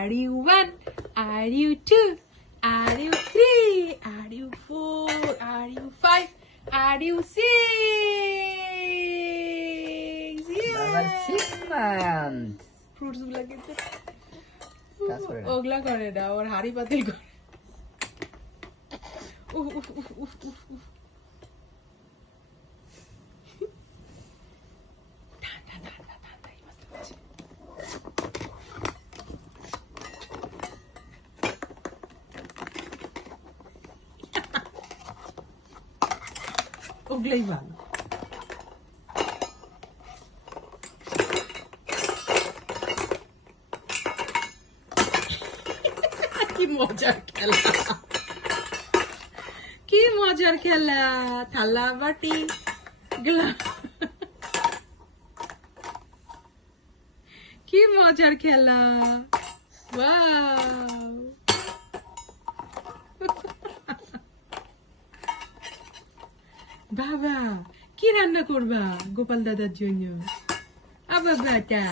Are you 1? Are you 2? Are you 3? Are you 4? Are you 5? Are you 6? বাবার 6 month fruits গুলা খেতে কাজ করে না। ওগুলা করে না, ওর হাড়ি পাতিল করে। উফ উফ উফ উফ উফ উফ। ঠান্ডা ঠান্ডা ঠান্ডা এই মাত্র হচ্ছে। ওগুলাই ভালো। কি মজার খেলা, কি মজার খেলা, থালা বাটি গ্লাস, কি মজার খেলা। ওয়াও, বাবা কি রান্না করবা গোপাল দাদার জন্য? আবার বেটা